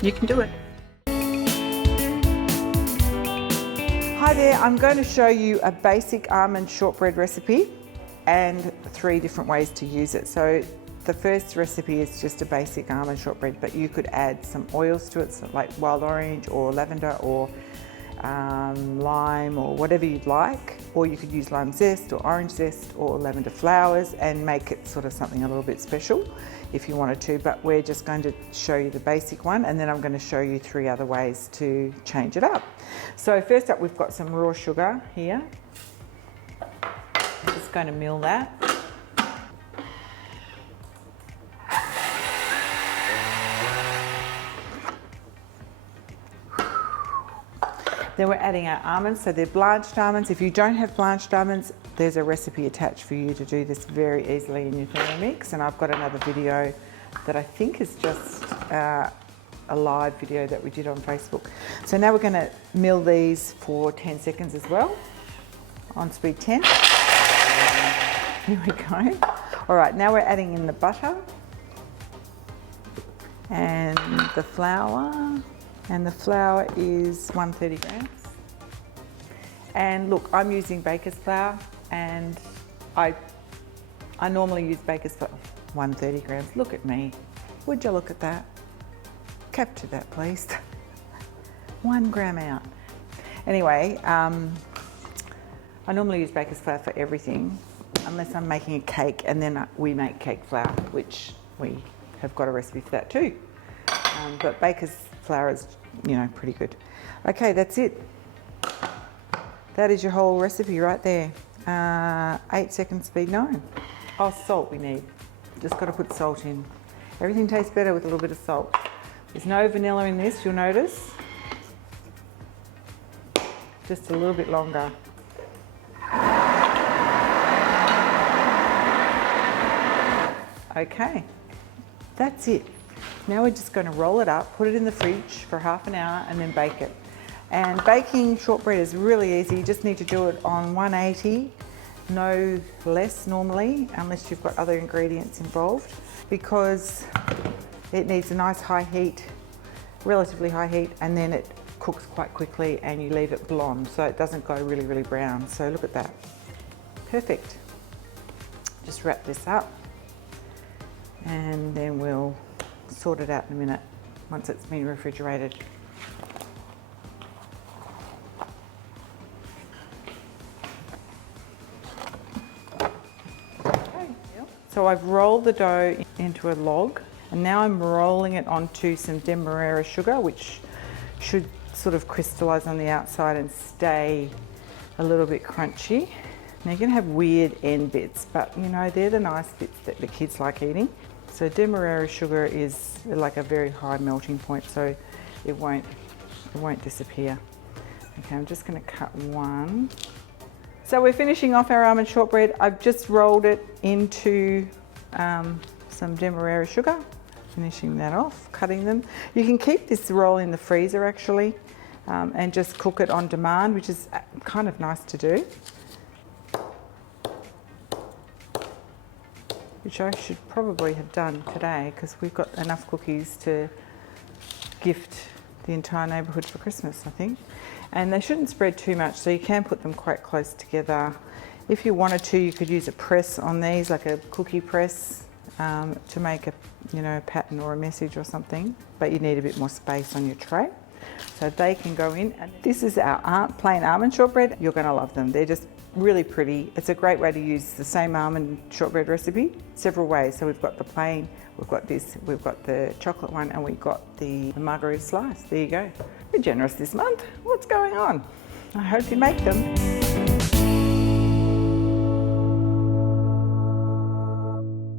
You can do it. Hi there, I'm going to show you a basic almond shortbread recipe and 3 different ways to use it. So the first recipe is just a basic almond shortbread, but you could add some oils to it, so like wild orange or lavender or lime or whatever you'd like, or you could use lime zest or orange zest or lavender flowers and make it sort of something a little bit special if you wanted to, but we're just going to show you the basic one, and then I'm going to show you 3 other ways to change it up. So first up, we've got some raw sugar here. I'm just going to mill that. Then we're adding our almonds, so they're blanched almonds. If you don't have blanched almonds, there's a recipe attached for you to do this very easily in your Thermomix, and I've got another video that I think is just a live video that we did on Facebook. So now we're going to mill these for 10 seconds as well, on speed 10. Here we go. All right, now we're adding in the butter and the flour. And the flour is 130 grams. And look, I'm using baker's flour, and I normally use baker's flour, 130 grams. Look at me. Would you look at that? Capture that, please. 1 gram out. Anyway, I normally use baker's flour for everything, unless I'm making a cake, and then we make cake flour, which we have got a recipe for that too. But baker's flour is, you know, pretty good. Okay, that's it. That is your whole recipe right there. 8 seconds, speed 9. Oh, salt we need. Just got to put salt in. Everything tastes better with a little bit of salt. There's no vanilla in this, you'll notice. Just a little bit longer. Okay, that's it. Now we're just going to roll it up, put it in the fridge for half an hour, and then bake it. And baking shortbread is really easy. You just need to do it on 180, no less normally, unless you've got other ingredients involved, because it needs a nice high heat, relatively high heat, and then it cooks quite quickly and you leave it blonde so it doesn't go really, really brown. So look at that. Perfect. Just wrap this up and then we'll sort it out in a minute once it's been refrigerated. Okay. So I've rolled the dough into a log, and now I'm rolling it onto some demerara sugar, which should sort of crystallize on the outside and stay a little bit crunchy. Now you're going to have weird end bits, but you know, they're the nice bits that the kids like eating. So demerara sugar is like a very high melting point, so it won't disappear. Okay, I'm just going to cut one. So we're finishing off our almond shortbread. I've just rolled it into some demerara sugar, finishing that off, cutting them. You can keep this roll in the freezer actually, and just cook it on demand, which is kind of nice to do. Which I should probably have done today because we've got enough cookies to gift the entire neighbourhood for Christmas, I think. And they shouldn't spread too much, so you can put them quite close together. If you wanted to, you could use a press on these, like a cookie press, to make a, you know, a pattern or a message or something, but you need a bit more space on your tray. So they can go in. And this is our plain almond shortbread. You're going to love them. They're just really pretty. It's a great way to use the same almond shortbread recipe several ways. So we've got the plain, we've got this, we've got the chocolate one, and we've got the margarita slice. There you go. We're generous this month. What's going on? I hope you make them.